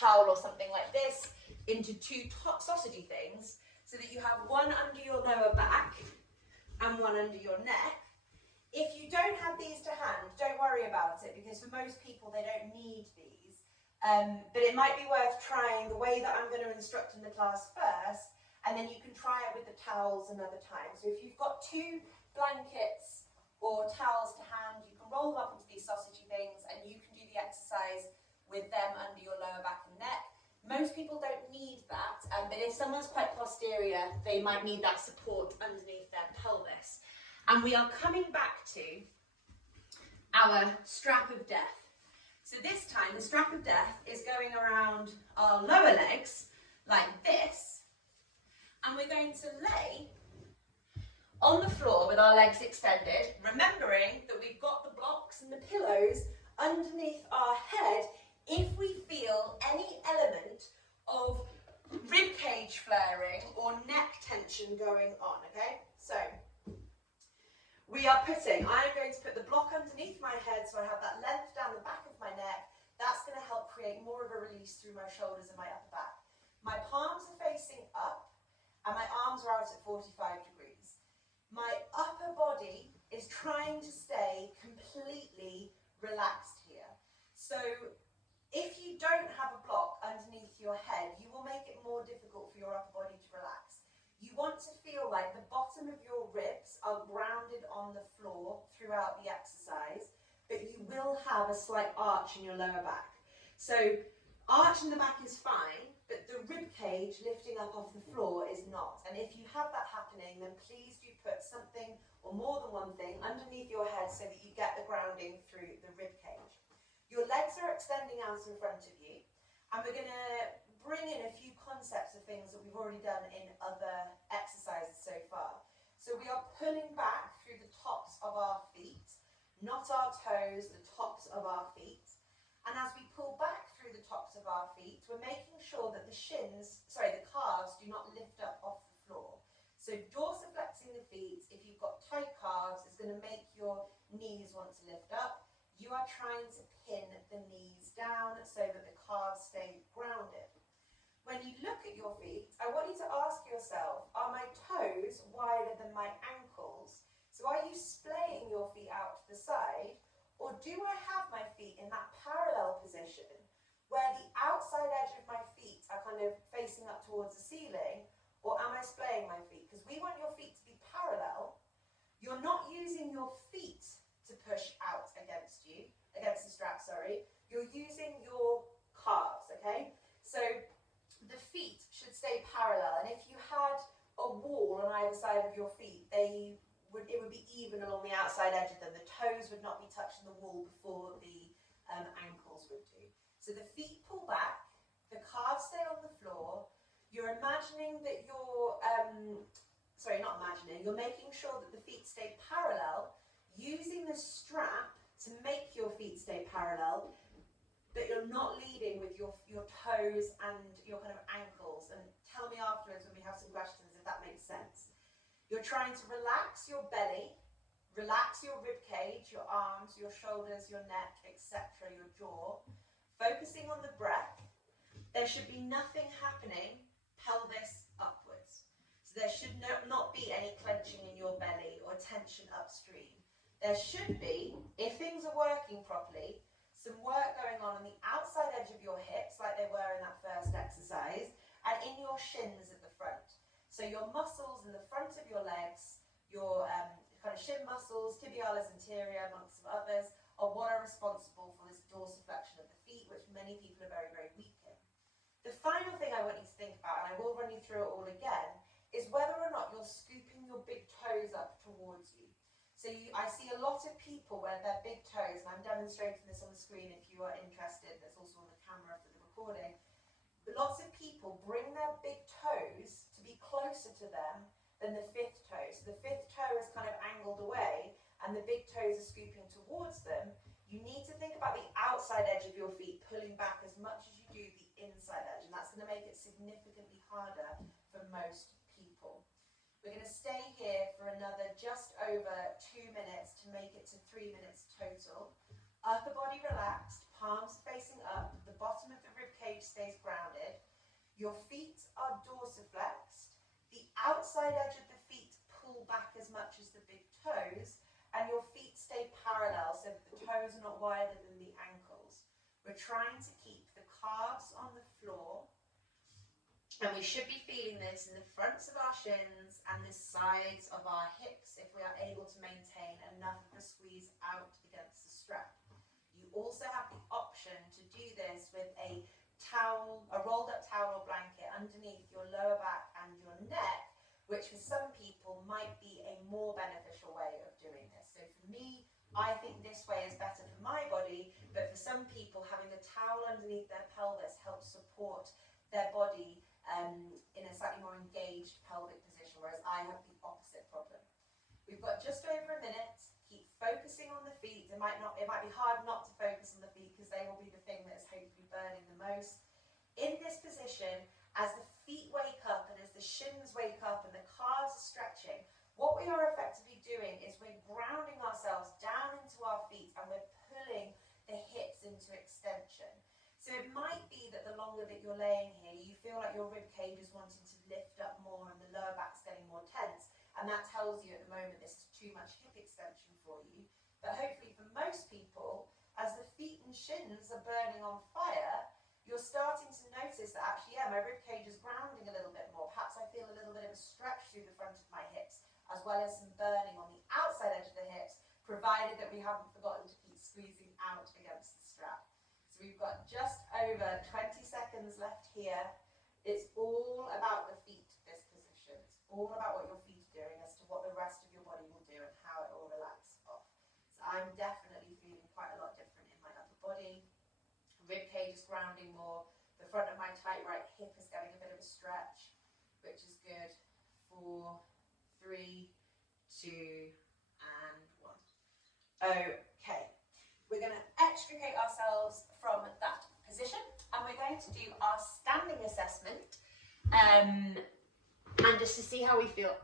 towel or something like this into two sausagey things so that you have one under your lower back and one under your neck. If you don't have these to hand, don't worry about it, because for most people they don't need these. But it might be worth trying the way that I'm going to instruct in the class first, and then you can try it with the towels another time. So if you've got two blankets or towels to hand, you can roll them up into these sausagey things and you can do the exercise with them under your lower back and neck. Most people don't need that, but if someone's quite posterior, they might need that support underneath their pelvis. And we are coming back to our strap of death. So this time, the strap of death is going around our lower legs like this, and we're going to lay on the floor with our legs extended, remembering that we've got the blocks and the pillows underneath our head if we feel any element of rib cage flaring or neck tension going on, okay? So I'm going to put the block underneath my head so I have that length down the back of my neck. That's going to help create more of a release through my shoulders and my upper back. My palms are facing up and my arms are out at 45 degrees. My upper body is trying to stay completely relaxed here. So if you don't have a block underneath your head, you will make it more difficult for your upper body to relax. You want to feel like the bottom of your ribs are grounded on the floor throughout the exercise, but you will have a slight arch in your lower back. So arch in the back is fine, but the rib cage lifting up off the floor is not. And if you have that happening, then please do put something or more than one thing underneath your head so that you get the grounding through the rib cage. Your legs are extending out in front of you, and we're going to bring in a few concepts of things that we've already done in other exercises so far. So we are pulling back through the tops of our feet, not our toes, the tops of our feet. And as we pull back through the tops of our feet, we're making sure that the calves do not lift up off the floor. So dorsiflexing the feet, if you've got tight calves, is going to make your knees want to lift up. You are trying to pin the knees down so that the calves stay grounded. When you look at your feet, I want you to ask yourself, are my toes wider than my ankles? So are you splaying your feet out to the side, or do I have my feet in that parallel position where the outside edge of my feet are kind of facing up towards the ceiling, or am I splaying my feet? Because we want your feet to be parallel. You're not using your feet to push out against the strap, You're using your calves, okay? So the feet should stay parallel, and if you had a wall on either side of your feet, it would be even along the outside edge of them. The toes would not be touching the wall before the ankles would do. So the feet pull back, the calves stay on the floor. You're imagining that you're making sure that the feet stay parallel, using the strap to make your feet stay parallel, but you're not leading with your toes and your kind of ankles. And tell me afterwards when we have some questions if that makes sense. You're trying to relax your belly, relax your rib cage, your arms, your shoulders, your neck, etc., your jaw, focusing on the breath. There should be nothing happening pelvis upwards. So there should not be any clenching in your belly or tension upstream. There should be, if things are working properly, some work going on the outside edge of your hips, like they were in that first exercise, and in your shins at the front. So your muscles in the front of your legs, your kind of shin muscles, tibialis anterior, amongst some others, are what are responsible for this dorsiflexion of the feet, which many people are very, very weak in. The final thing I want you to think about, and I will run you through it all again, is whether or not you're scooping your big toes up towards you. So I see a lot of people where their big toes, and I'm demonstrating this on the screen if you are interested, there's also on the camera for the recording, but lots of people bring their big toes to be closer to them than the fifth toe. So the fifth toe is kind of angled away and the big toes are scooping towards them. You need to think about the outside edge of your feet pulling back as much as you do the inside edge, and that's going to make it significantly harder for most people. We're going to stay here for another just over 2 minutes to make it to 3 minutes total. Upper body relaxed, palms facing up, the bottom of the rib cage stays Your feet are dorsiflexed. The outside edge of the feet pull back as much as the big toes, and your feet stay parallel so that the toes are not wider than the ankles. We're trying to keep the calves on the floor, and we should be feeling this in the fronts of our shins and the sides of our hips if we are able to maintain enough of the squeeze out against the strap. You also have the option to do this with a towel, a rolled up towel or blanket underneath your lower back and your neck, which for some people might be a more beneficial way of doing this. So for me, I think this way is better for my body, but for some people, having the towel underneath their pelvis helps support their body in a slightly more engaged pelvic position, whereas I have the opposite problem. We've got just over a minute. Keep focusing on the feet. It might be hard not to focus on the feet because they will be the thing that is hopefully burning the most. In this position, as the feet wake up and as the shins wake up and the calves are stretching, what we are effectively doing is we're grounding ourselves down into our feet and we're pulling the hips into extension. So it might be that the longer that you're laying here, you feel like your rib cage is wanting to lift up more and the lower back's getting more tense, and that tells you at the moment this is too much hip extension for you. But hopefully for most people, as the feet and shins are burning on fire, you're starting to notice that actually, yeah, my rib cage is grounding a little bit more. Perhaps I feel a little bit of a stretch through the front of my hips, as well as some burning on the outside edge of the hips, provided that we haven't forgotten to keep squeezing out against the strap. So we've got just over 20 seconds left here. It's all about the feet, this position. It's all about what your feet are doing as to what the rest of your body will do and how it will relax off. So I'm definitely feeling quite a lot different in my upper body. Rib cage is grounding more. The front of my tight right hip is getting a bit of a stretch, which is good. 4, 3, 2, and 1. Okay. We're going to extricate ourselves from that position and we're going to do our standing assessment and just to see how we feel